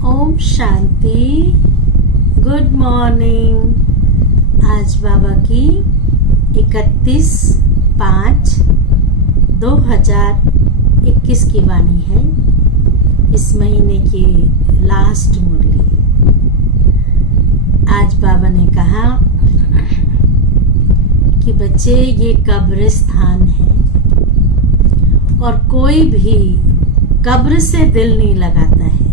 Om Shanti. Good morning. आज बाबा की 31/5/2021 की वाणी है। इस महीने की लास्ट मुरली। आज बाबा ने कहा कि बच्चे, ये कब्रिस्तान है और कोई भी कब्र से दिल नहीं लगाता है।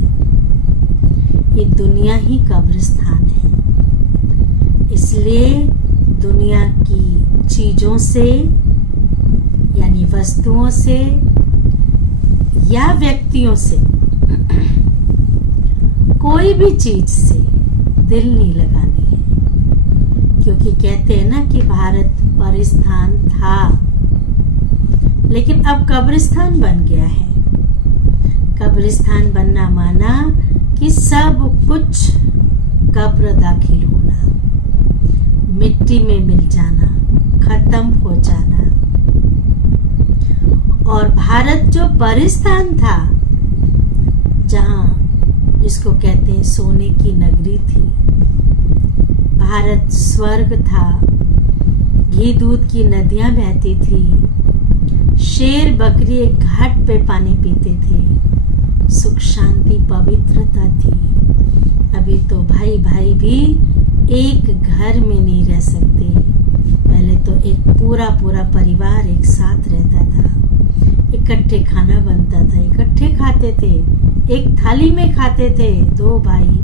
ये दुनिया ही कब्रिस्तान है। इसलिए दुनिया की चीजों से यानी वस्तुओं से या व्यक्तियों से कोई भी चीज से दिल नहीं लगानी है, क्योंकि कहते हैं ना कि भारत परिस्थान था लेकिन अब कब्रिस्तान बन गया है। कब्रिस्तान बनना माना कि सब कुछ कब्र दाखिल होना, मिट्टी में मिल जाना, खत्म हो जाना। और भारत जो परिस्थान था, जहां जिसको कहते हैं सोने की नगरी थी, भारत स्वर्ग था, घी दूध की नदियां बहती थी, शेर बकरी एक घाट पे पानी पीते थे, सुख शांति पवित्रता थी। अभी तो भाई भाई भी एक घर में नहीं रह सकते। पहले तो एक पूरा परिवार एक साथ रहता था, इकट्ठे खाना बनता था, इकट्ठे खाते थे, एक थाली में खाते थे दो भाई।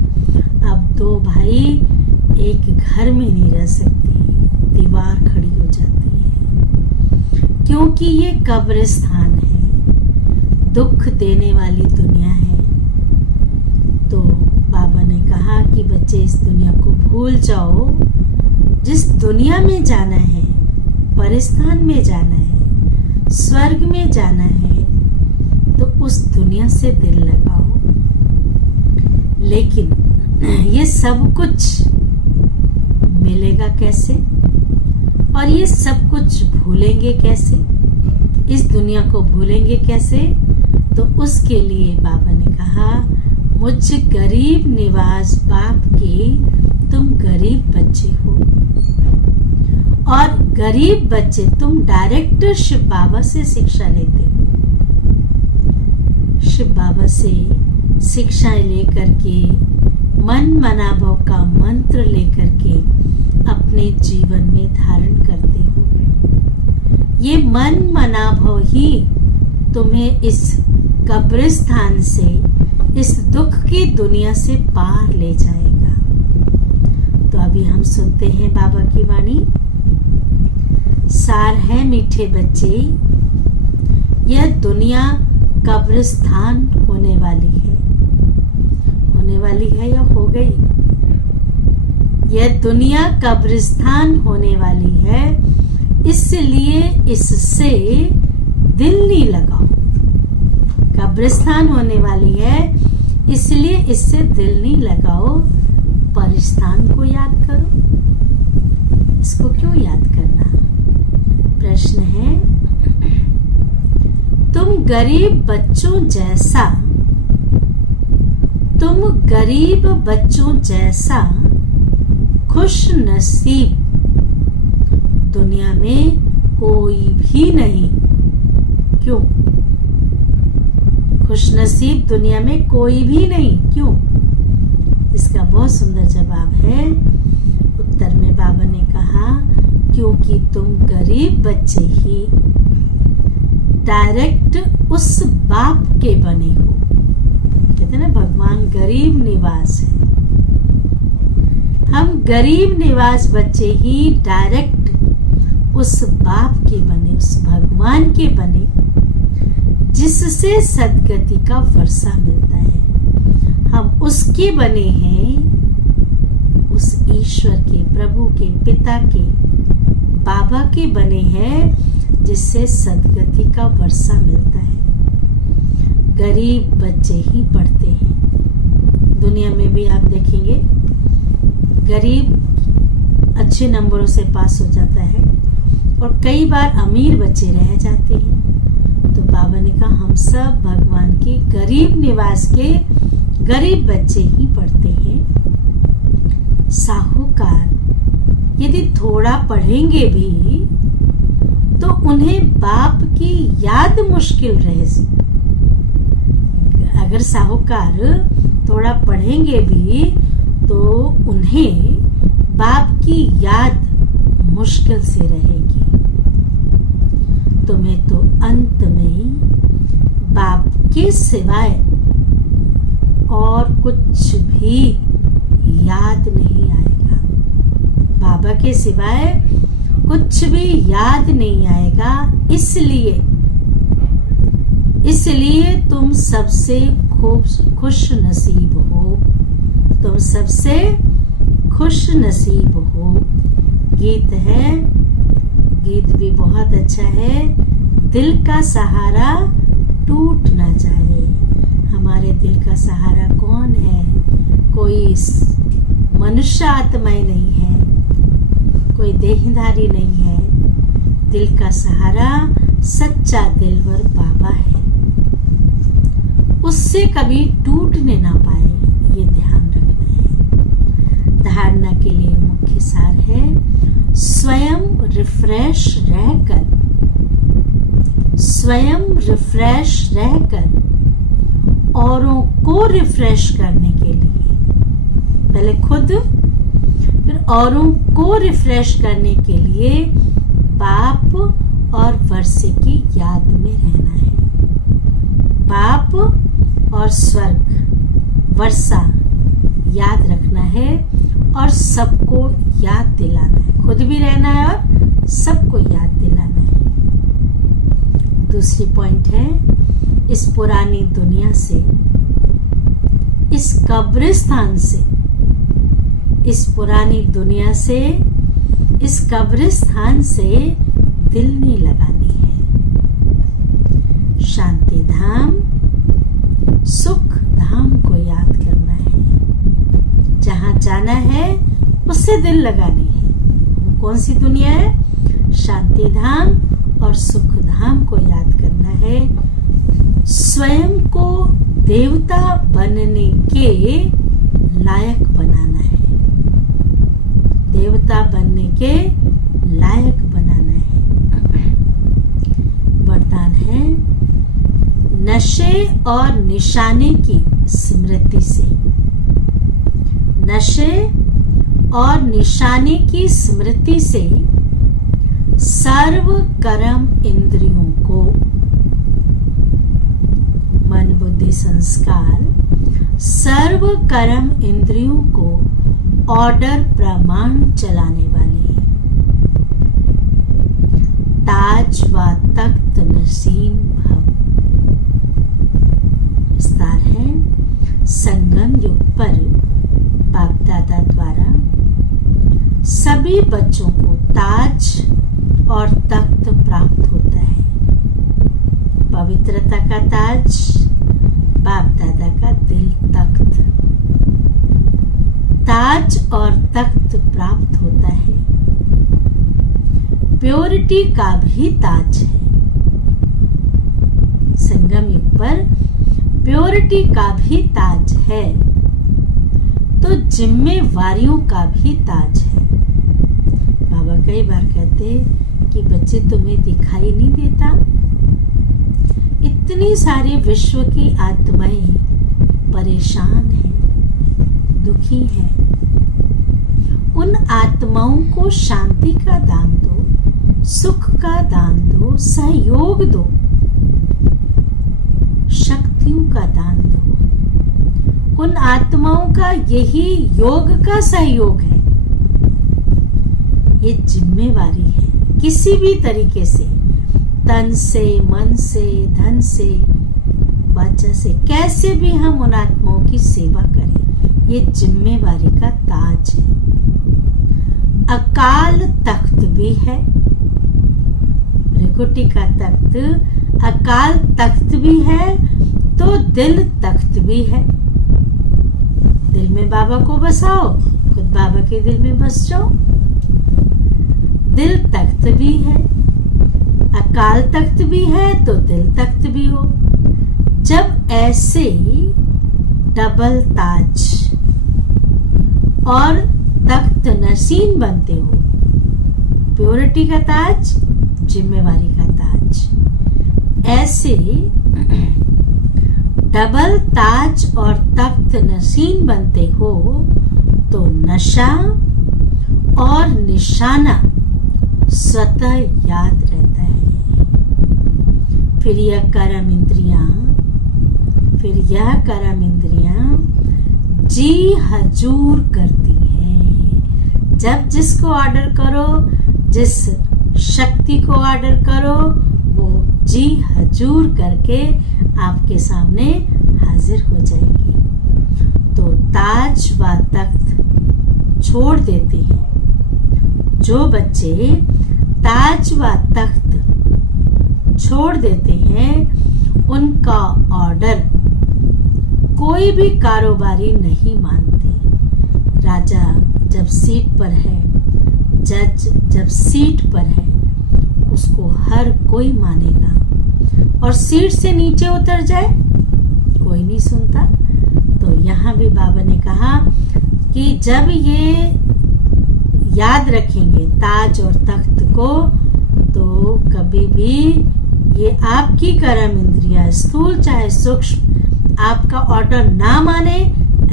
अब दो भाई एक घर में नहीं रह सकते, दीवार खड़ी हो जाती है, क्योंकि ये कब्रिस्तान है, दुख देने वाली दुनिया है। तो बाबा ने कहा कि बच्चे, इस दुनिया को भूल जाओ। जिस दुनिया में जाना है, परिस्थान में जाना है, स्वर्ग में जाना है, तो उस दुनिया से दिल लगाओ। लेकिन ये सब कुछ मिलेगा कैसे और ये सब कुछ भूलेंगे कैसे? इस दुनिया को भूलेंगे कैसे? तो उसके लिए बाबा ने कहा, मुझ गरीब निवास बाप के तुम गरीब बच्चे हो। और गरीब बच्चे तुम डायरेक्ट शिव बाबा से शिक्षा लेते हो। शिव बाबा से शिक्षा लेकर के, मन मनाभव का मंत्र लेकर के अपने जीवन में धारण करते हो। ये मन मनाभव ही तुम्हें इस कब्रिस्तान से, इस दुख की दुनिया से पार ले जाएगा। तो अभी हम सुनते हैं बाबा की वाणी। सार है मीठे बच्चे, यह दुनिया कब्रिस्तान होने वाली है। होने वाली है या हो गई? यह दुनिया कब्रिस्तान होने वाली है, इसलिए इससे दिल नहीं लगाओ। कब्रिस्तान होने वाली है, इसलिए इससे दिल नहीं लगाओ। परिस्थान को याद करो। इसको क्यों याद करना? प्रश्न है, तुम गरीब बच्चों जैसा खुश नसीब दुनिया में कोई भी नहीं। क्यों? खुशनसीब दुनिया में कोई भी नहीं, क्यों? इसका बहुत सुंदर जवाब है। उत्तर में बाबा ने कहा, क्योंकि तुम गरीब बच्चे ही डायरेक्ट उस बाप के बने हो। कहते हैं ना, भगवान गरीब निवास है। हम गरीब निवास बच्चे ही डायरेक्ट उस बाप के बने, उस भगवान के बने, जिससे सदगति का वर्षा मिलता है। हम उसके बने हैं, उस ईश्वर के, प्रभु के, पिता के, बाबा के बने हैं, जिससे सदगति का वर्षा मिलता है। गरीब बच्चे ही पढ़ते हैं। दुनिया में भी आप देखेंगे, गरीब अच्छे नंबरों से पास हो जाता है और कई बार अमीर बच्चे रह जाते हैं। तो बाबा ने कहा, हम सब भगवान के गरीब निवास के गरीब बच्चे ही पढ़ते हैं। साहूकार यदि थोड़ा पढ़ेंगे भी तो उन्हें बाप की याद मुश्किल रहे। अगर साहूकार थोड़ा पढ़ेंगे भी तो उन्हें बाप की याद मुश्किल से रहेगी। तुम्हें तो अंत में बाप के सिवाय और कुछ भी याद नहीं आएगा। बाबा के सिवाय कुछ भी याद नहीं आएगा। इसलिए तुम सबसे खुश नसीब हो। तुम सबसे खुश नसीब हो। गीत है, गीत भी बहुत अच्छा है। दिल का सहारा टूट ना जाए। हमारे दिल का सहारा कौन है? कोई मनुष्य आत्माएं नहीं है, कोई देहधारी नहीं है। दिल का सहारा सच्चा दिलवर बाबा है। उससे कभी टूटने ना पाए, ये ध्यान रखना है। धारणा के लिए मुख्य सार है स्वयं रिफ्रेश रहकर औरों को रिफ्रेश करने के लिए, पहले खुद फिर औरों को रिफ्रेश करने के लिए बाप और वर्षे की याद में रहना है। बाप और स्वर्ग वर्षा याद रखना है और सबको याद दिलाना है। खुद भी रहना है और सबको याद दिलाना है। दूसरी पॉइंट है, इस पुरानी दुनिया से, इस कब्रिस्तान से, इस पुरानी दुनिया से, इस कब्रिस्तान से दिल नहीं लगानी है। शांति धाम, सुख धाम को याद करना है। जहां जाना है उससे दिल लगानी है। कौन सी दुनिया है? शांति धाम और सुख धाम को याद करना है। स्वयं को देवता बनने के लायक बनाना है। देवता बनने के लायक बनाना है। वरदान है, नशे और निशाने की स्मृति से, नशे और निशाने की स्मृति से सर्व कर्म इंद्रियों को, मन बुद्धि संस्कार सर्व कर्म इंद्रियों को ऑर्डर प्रमाण चलाने वाले ताज व तख्त नसीम भव। विस्तार है, संगम युग पर बाप दादा द्वारा सभी बच्चों को ताज और तख्त प्राप्त होता है। पवित्रता का ताज, बाप दादा का दिल तख्त। ताज और तख्त प्राप्त होता है। प्योरिटी का भी ताज है। संगम युग पर प्योरिटी का भी ताज है, तो जिम्मेवारियों का भी ताज है। बाबा कई बार कहते कि बच्चे तुम्हें दिखाई नहीं देता? इतनी सारी विश्व की आत्माएं परेशान हैं, दुखी हैं। उन आत्माओं को शांति का दान दो, सुख का दान दो, सहयोग दो, शक्तियों का दान दो। उन आत्माओं का यही योग का सहयोग है। ये जिम्मेवारी है। किसी भी तरीके से, तन से, मन से, धन से, वाचा से, कैसे भी हम उन आत्माओं की सेवा करें, ये जिम्मेवारी का ताज है। अकाल तख्त भी है, त्रिकुटी का तख्त, अकाल तख्त भी है, तो दिल तख्त भी है। दिल में बाबा को बसाओ, खुद बाबा के दिल में बस जाओ। दिल तख्त भी है, अकाल तख्त भी है, तो दिल तख्त भी हो। जब ऐसे डबल ताज और तख्त नशीन बनते हो। प्योरिटी का ताज, जिम्मेवारी का ताज। ऐसे डबल ताज और तख्त नशीन बनते हो तो नशा और निशाना स्वतः याद रहता है। फिर यह कर्म इंद्रियां जी हजूर करती है। जब जिसको ऑर्डर करो, जिस शक्ति को ऑर्डर करो, वो जी हजूर करके आपके सामने हाजिर हो जाएगी। तो ताज व तख्त छोड़ देते हैं। जो बच्चे ताज व तख्त छोड़ देते हैं, उनका ऑर्डर कोई भी कारोबारी नहीं मानते। राजा जब सीट पर है, जज जब सीट पर है, उसको हर कोई मानेगा, और सीट से नीचे उतर जाए कोई नहीं सुनता। तो यहाँ भी बाबा ने कहा कि जब ये याद रखेंगे ताज और तख्त को, तो कभी भी ये आपकी कर्म इंद्रिया, स्थूल चाहे सूक्ष्म, आपका ऑर्डर ना माने,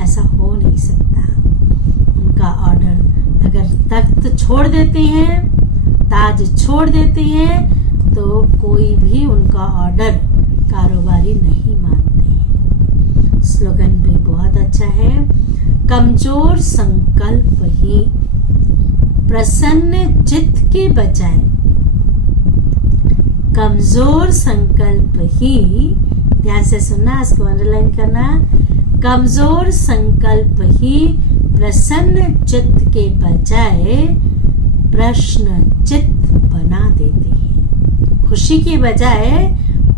ऐसा हो नहीं सकता। उनका ऑर्डर अगर तख्त छोड़ देते हैं, ताज छोड़ देते हैं, तो कोई भी उनका ऑर्डर कारोबारी नहीं मानते हैं। स्लोगन भी बहुत अच्छा है। कमजोर संकल्प ही प्रसन्न चित्त के बजाय, कमजोर संकल्प ही, ध्यान से सुनना, इसको अंडरलाइन करना, कमजोर संकल्प ही प्रसन्न चित्त के बजाय प्रश्न चित्त बना देते हैं। खुशी के बजाय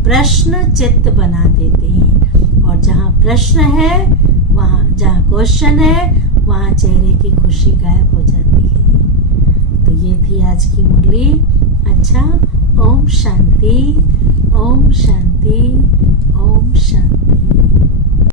प्रश्न चित्त बना देते हैं। और जहाँ प्रश्न है, वहाँ जहाँ क्वेश्चन है, वहाँ चेहरे की खुशी गायब हो जाती है। तो ये थी आज की मुरली। अच्छा, ओम शांति, ओम शांति, ओम शांति।